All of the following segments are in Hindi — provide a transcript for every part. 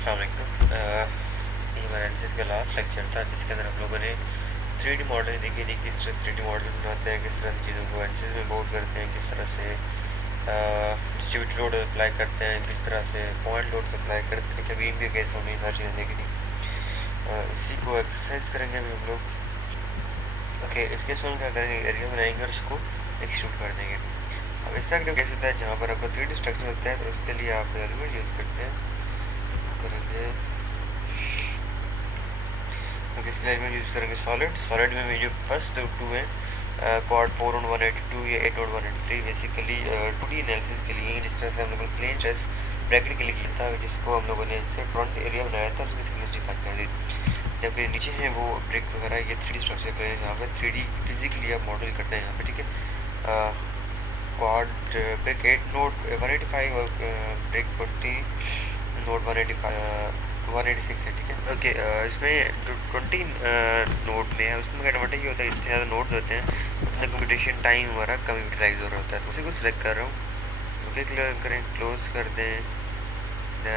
अस्सलाम वालेकुम। ये हमारा एनसिस का लास्ट लेक्चर था जिसके अंदर हम लोगों ने 3D मॉडल देखी थी, किस तरह 3D मॉडल बनाते हैं, किस तरह से चीज़ों को एनसिस में लोड करते हैं, किस तरह से डिस्ट्रीब्यूट लोड अप्लाई करते हैं, किस तरह से पॉइंट लोड अप्लाई करते हैं। कभी इनके केस हमने हर चीज़ें देखी थी। इसी को एक्सरसाइज करेंगे अभी हम लोग। ओके, इसके इसमें क्या करेंगे, एरिया बनाएंगे और उसको एक्सट्रूड कर देंगे। अब इस तरह का केस होता है जहाँ पर आपको 3D स्ट्रक्चर होता है, तो उसके लिए आप एलिमेंट यूज़ करते हैं करेंगे। तो इसके लिए एलिमेंट यूज़ करेंगे सॉलिड में जो फर्स्ट टू हैं क्वाड 4 और 182 या 8 और 183 बेसिकली 2D एनालिसिस के लिए, जिस तरह से हम लोगों ने प्लेन स्ट्रेस ब्रैकेट के लिए किया था, जिसको हम लोगों ने इससे फ्रंट एरिया बनाया था, उसकी थिकनेस डिफाइन कर दी। जबकि नीचे हैं वो ब्रिक वगैरह, ये 3D स्ट्रक्चर के लिए जहाँ पर 3D फिजिकली आप मॉडल करते हैं यहाँ पे, ठीक है। क्वाड ब्रिक 8 नोड 185 और ब्रिक 20 नोड 186 है, ठीक है। ओके, इसमें जो 20 नोड में है उसमें एडवांटेज ये होता है, जितने ज़्यादा नोड होते हैं उतना कंप्यूटेशन टाइम हमारा कम यूटिलाइज हो रहा होता है। उसी को सिलेक्ट कर रहा हूँ। ओके, क्लियर करें, क्लोज कर दें।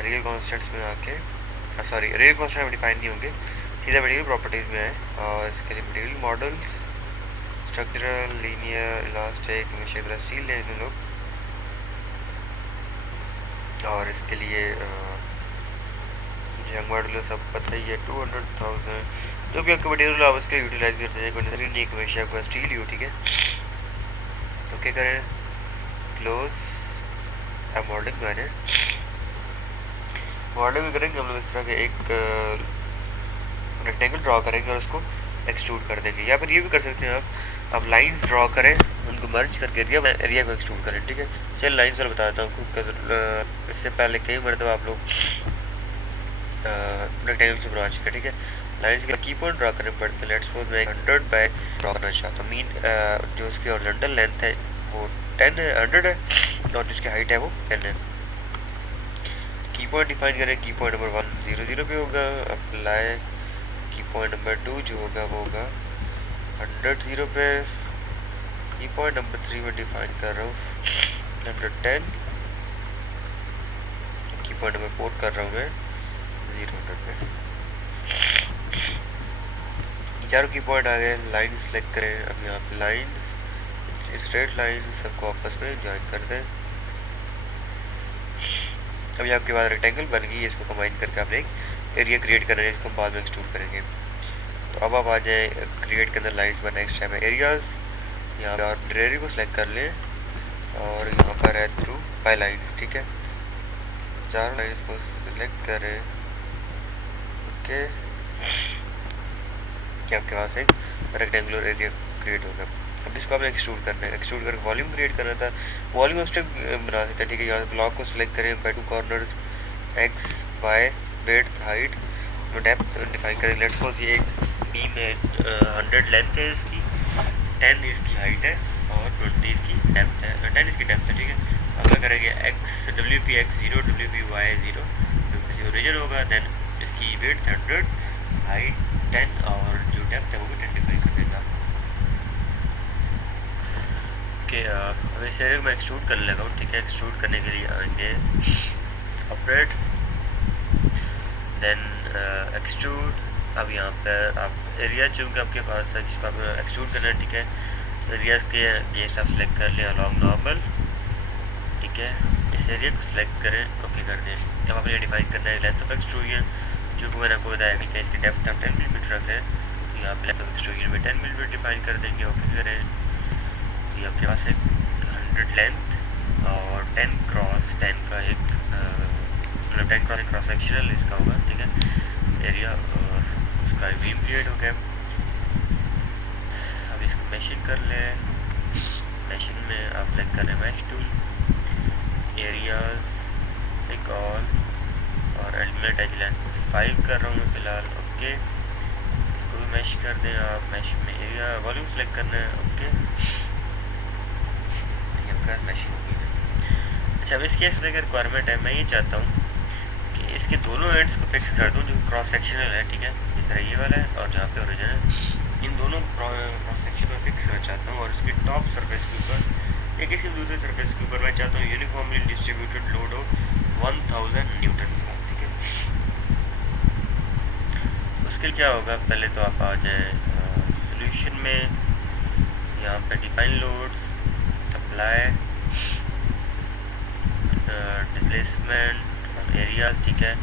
रियल कॉन्स्टेंट्स में आके सॉरी रियल कॉन्स्टेंट डिफाइन नहीं होंगे, सीधा मटेरियल प्रॉपर्टीज़ में है। और इसके लिए material models structural linear elastic हमेशा स्टील लें हम लोग। और इसके लिए यंग मॉडल सब पता ही है 200,000 जो भी आपका मटेरियल आप उसके यूटिलाइज करते हैं, कोई नजर नहीं हमेशा आपका स्टील ही हो, ठीक है। ओके करें, क्लोज। अब मॉडलिंग में आ जाए। मॉडलिंग में करेंगे हम लोग इस तरह के एक रेक्टेंगल ड्रॉ करेंगे और उसको एक्सट्रूड कर देंगे, या फिर ये भी कर सकते हैं आप लाइंस ड्रॉ करें, उनको मर्ज करके एरिया को एक्सट्रूड करें, ठीक है। चल लाइंस वाला बताता हूँ आपको। इससे पहले कई मरतबा आप लोग रेक्टेंगल से बना चुके, ठीक है। लाइंस का की पॉइंट ड्रॉ करने पड़ते हैं। लेट्स सपोज मैं 100 बाय ड्रॉ करना चाहता हूँ। मीन जो उसकी हॉरिजॉन्टल लेंथ है वो 10 है, 100 है, और जिसकी हाइट है वो 10 है। की पॉइंट डिफाइन करें, की पॉइंट नंबर 100 पे होगा। अप्लाई की पॉइंट नंबर 2 जो होगा वो होगा 100 पे। की पॉइंट नंबर 3 में डिफाइन कर रहा हूँ 110। की पॉइंट नंबर 4 कर रहा हूँ मैं 0 पे। चारों की पॉइंट आ गए। लाइन सेलेक्ट करें। अब यहाँ पे लाइंस स्ट्रेट लाइन सबको आपस में ज्वाइन कर दें। अभी आपके पास रेक्टेंगल बन गई है, इसको कंबाइन करके आपने एक एरिया क्रिएट करना है, इसको हम बाद में एक्सट्रूड करेंगे। तो अब आप आ जाए क्रिएट के अंदर लाइन्स बना नेक्स्ट टाइम है एरियाज। यहाँ पे आर्बिट्रेरी को सिलेक्ट कर लें और यहाँ पर है थ्रू बाय लाइन्स, ठीक है। चारों लाइन्स को सिलेक्ट करें। ओके, कि आपके पास एक रेक्टेंगुलर एरिया क्रिएट होगा। अब इसको आपने एक्सट्रूड करना है। एक्सट्रूड करके वॉल्यूम क्रिएट करना था, वॉल्यूम ऑब्जेक्ट बना सकते हैं, ठीक है। यहाँ ब्लॉक को सिलेक्ट करें by 2 corners, X Y width height depth define करें। लेट्स सपोज ये एक बीम है, 100 लेंथ है इसकी, 10 इसकी हाइट है और 20 इसकी डेप्थ है, 10 इसकी डेप्थ है, ठीक है। अब क्या करेंगे, X W P X 0 W P Y 0 जो ओरिजिन होगा, देन इसकी विड्थ 100 हाइट 10 और जो डेप्थ है वो भी 10 डिफाइन कर देगा। ओके, अब इस एरिया को मैं एक्सट्रूड कर लगा हूँ, ठीक है। एक्सट्रूड करने के लिए आएंगे ऑपरेट, देन एक्सट्रूड। अब यहाँ पर आप एरिया चूँकि आपके पास है जिसको आप एक्सट्रूड करना है, ठीक है। एरियाज के अगेंस्ट आप सेलेक्ट कर लें अलॉन्ग नॉर्मल, ठीक है। इस एरिया को सिलेक्ट करें, ओके कर दें। जब आपने डिफाइन करना है लेंथ ऑफ एक्सट्रूजन, चूँकि मैंने आपको बताया कि इसकी डेप्थ आप 10 मिलीमीटर रख लें, तो यहाँ पर लेंथ ऑफ एक्सट्रूजन में 10 मिलीमीटर डिफाइन कर देंगे, ओके करें। ये आपके पास एक 100 लेंथ और 10 क्रॉस 10 का एक मतलब 10 क्रॉस सेक्शनल इसका होगा, ठीक है। एरिया उसका बीम क्रिएट हो गया। अब इसको मैशिंग कर लें। मैशिंग में आप सेलेक्ट करें मैश टूल, एरियाज एक और एलिमेंट एज लेंथ 5 कर रहा हूँ मैं फिलहाल, ओके। इसको भी मैश कर दें आप। मैश में एरिया वॉल्यूम सेलेक्ट करना है, ओके। मैशिंग की है। अच्छा, अब इस केस में रिक्वायरमेंट है, मैं ये चाहता हूँ कि इसके दोनों एंड्स को फिक्स कर दूँ जो क्रॉस सेक्शनल है, ठीक है। इस तरह ये वाला है और जहाँ पे ओरिजिन है, इन दोनों क्रॉस सेक्शन में फिक्स करना चाहता हूँ। और इसके टॉप सरफेस के ऊपर या किसी दूसरे सरफेस के ऊपर मैं चाहता हूँ यूनिफॉर्मली डिस्ट्रीब्यूटेड लोड हो 1000 न्यूटन का, ठीक है। क्या होगा, पहले तो आप आ जाएँ सोल्यूशन में, यहाँ पे define loads, apply, displacement areas, ठीक है।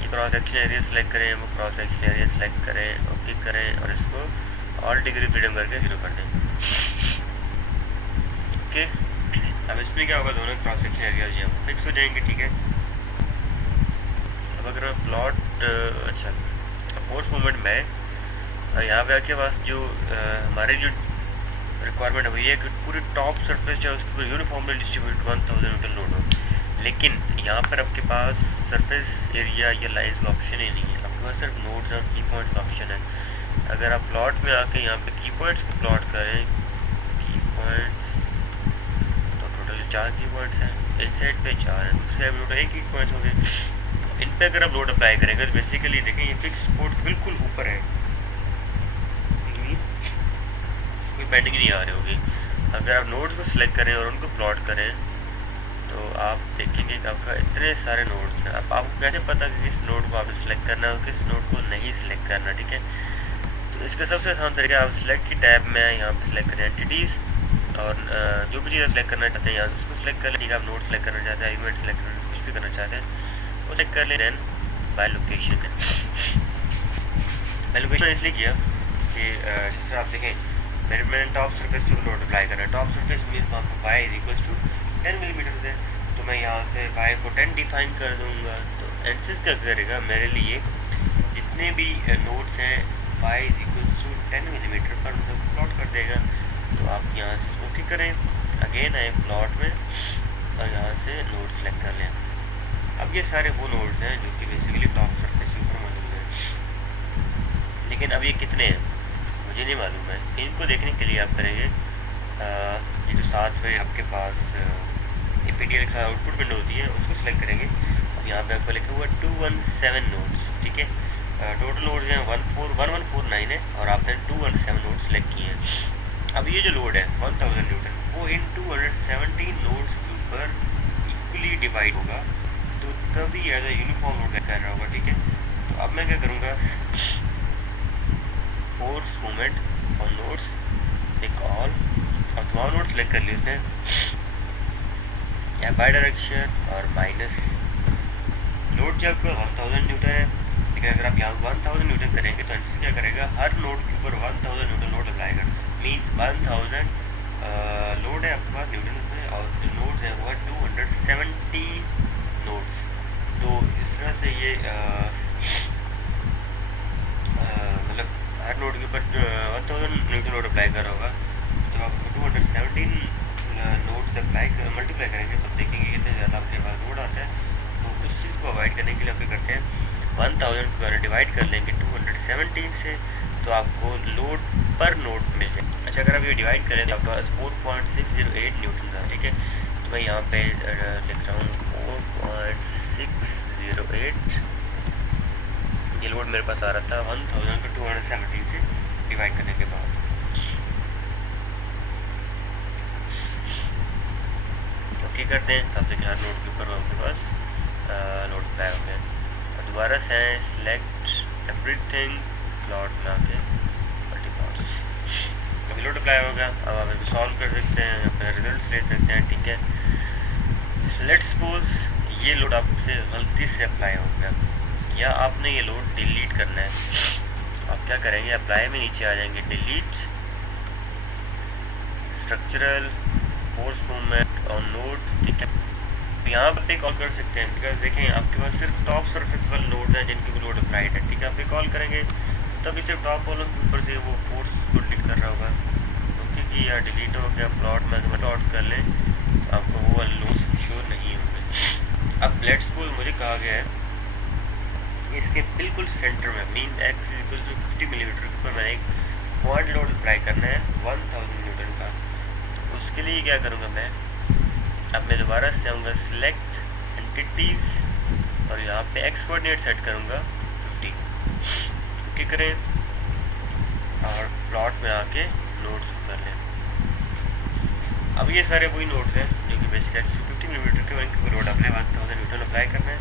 ये क्रॉस सेक्शन एरिया सेलेक्ट करें, वो क्रॉस सेक्शन एरिया सेलेक्ट करें, ओके करें और इसको ऑल डिग्री फ्रीडम करके 0 कर दें। ओके, अब इसमें क्या होगा, दोनों क्रॉस सेक्शन एरियाज जो हैं फिक्स हो जाएंगे, ठीक है। अब अगर मैं प्लॉट अच्छा फोर्स मूवमेंट में और यहाँ पे आपके पास जो हमारे जो रिक्वायरमेंट है वो ये है कि पूरी टॉप सरफेस जो है उसके ऊपर यूनिफॉर्मली डिस्ट्रीब्यूट 1000 न्यूटन लोड हो, लेकिन यहाँ पर आपके पास सरफेस एरिया या लाइज का ऑप्शन ही नहीं है, आपके पास सिर्फ नोड्स और की पॉइंट्स का ऑप्शन है। अगर आप प्लॉट में आके यहाँ पे की पॉइंट्स को प्लॉट करें, की पॉइंट्स तो टोटल 4 की पॉइंट्स हैं, एक साइड पे 4 है, दूसरी साइड पे एक की पॉइंट्स होंगे। इन पे अगर आप लोड अप्लाई करेंगे तो बेसिकली देखें ये फिक्स पोर्ट बिल्कुल ऊपर है, कोई बेंडिंग नहीं आ रही होगी। अगर आप नोड्स को सिलेक्ट करें और उनको प्लॉट करें तो आप देखेंगे कि आपका इतने सारे नोड्स हैं। अब आपको कैसे पता कि किस नोड को आपने सिलेक्ट करना है और किस नोड को नहीं सिलेक्ट करना, ठीक है। तो इसका सबसे आसान तरीका, आप सिलेक्ट की टैब में यहाँ पे सिलेक्ट करें एंटिटीज़ और जो भी चीज़ सिलेक्ट करना चाहते हैं यहाँ उसको सिलेक्ट कर लें, ठीक है। आप नोड सेलेक्ट करना चाहते हैं, इवेंट सेलेक्ट करना, कुछ भी करना चाहते हैं वो सेलेक्ट कर लें। Then by location, by location इसलिए किया कि जिस तरह आप देखें मैंने टॉप सरफेस पे लोड अप्लाई करना है, टॉप सरफेस मीन्स वहाँ पर Y is equals to 10 millimetre है, तो मैं यहाँ से वाई को 10 डिफाइन कर दूँगा। तो एंसिस क्या करेगा, मेरे लिए जितने भी नोड्स हैं Y is equals to 10 millimetre पर उसे प्लॉट कर देगा। तो आप यहाँ से ओके करें, अगेन आए प्लॉट में और यहाँ से नोड सेलेक्ट कर लें। अब ये सारे वो नोड्स हैं जो कि बेसिकली टॉप सरफेस के ऊपर मौजूद हैं, लेकिन अब ये कितने हैं मुझे नहीं मालूम है। इनको देखने के लिए आप करेंगे ये जो साथ में आपके पास APDL के साथ आउटपुट विंडो होती है उसको सिलेक्ट करेंगे। अब यहाँ पे आपको लिखा हुआ 217 नोड्स, ठीक है। टोटल नोड्स हैं 1149 है और आपने 217 नोड्स सिलेक्ट किए हैं। अब ये जो लोड है 1000 न्यूटन वो इन 217 नोड्स के ऊपर इक्वली डिवाइड होगा, तो तभी एज ए यूनिफॉर्म लोड कर रहा होगा, ठीक है। तो अब मैं क्या करूँगा, फोर्स मूवमेंट ऑन नोड्स एक ऑल, अब तमाम नोड सेलेक्ट कर लिए उसने, या बाई डायरेक्शन और माइनस लोड जब 1000 न्यूटन है, लेकिन अगर आप यहाँ 1000 न्यूटन करेंगे तो एंसिस क्या करेगा, हर नोड के ऊपर 1000 न्यूटन लोड अप्लाई कर, मीन 1000 लोड है आपके पास न्यूटन में और जो नोड्स हैं वो 270 नोड्स। तो इस तरह से ये मतलब हर नोड के ऊपर 1000 न्यूटन लोड अप्लाई कर रहा होगा। जब आप 217 नोड्स अप्लाई कर मल्टीप्लाई करेंगे तो देखेंगे कितने ज़्यादा आपके पास लोड आता है। तो उस चीज़ को अवॉइड करने के लिए आप क्या करते हैं, 1000 को डिवाइड कर लेंगे 217 से, तो आपको लोड पर नोड मिल जाए। अच्छा, अगर आप ये डिवाइड करें तो आपके पास 4.608 न्यूटन था, ठीक है। तो मैं यहाँ पे लिख रहा हूँ 4.608, ये लोड मेरे पास आ रहा था 1000 को 217 से डिवाइड करने के बाद। ओके करते हैं, तब तक हर नोड के ऊपर आपके पास लोड अप्लाई हो गया। और दोबारा से सिलेक्ट एवरीथिंग प्लॉट में आके मल्टी प्लॉट्स, अभी लोड अप्लाई होगा। अब आप अभी सॉल्व कर सकते हैं, अपने रिजल्ट ले सकते हैं, ठीक है। लेट्स सपोज ये लोड आपसे गलती से अप्लाई हो गया या आपने ये लोड डिलीट करना है। आप क्या करेंगे, अप्लाई में नीचे आ जाएंगे, delete structural force movement on node, ठीक है। यहाँ पे कॉल कर सकते हैं, बिकॉज देखें आपके पास सिर्फ टॉप सरफेस वाले नोड हैं जिनके लोड अप्लाइड है, ठीक है। आप पे कॉल करेंगे तभी सिर्फ टॉप वालों के ऊपर से वो फोर्स को डिलीट कर रहा होगा। ओके कि यार डिलीट हो गया प्लॉट में, अगर प्लॉट कर लें तो आपको वो वाले लोड श्योर नहीं होंगे। अब लेट्स सपोज मुझे कहा गया है इसके बिल्कुल सेंटर में mean X equal to 50 millimetre के ऊपर मैंने एक पॉइंट लोड अप्लाई करना है 1000 न्यूटन का। तो उसके लिए क्या करूँगा मैं, अब मैं दोबारा से आऊँगा सिलेक्ट एंटिटीज़ और यहाँ पे एक्स कोऑर्डिनेट सेट करूँगा 50, ओके करें और प्लॉट में आके नोड्स कर लें। अब ये सारे वही नोड्स हैं जो कि बेसिकली 50 मिलीमीटर के लोड अपने 1000 न्यूटन अप्लाई करना है।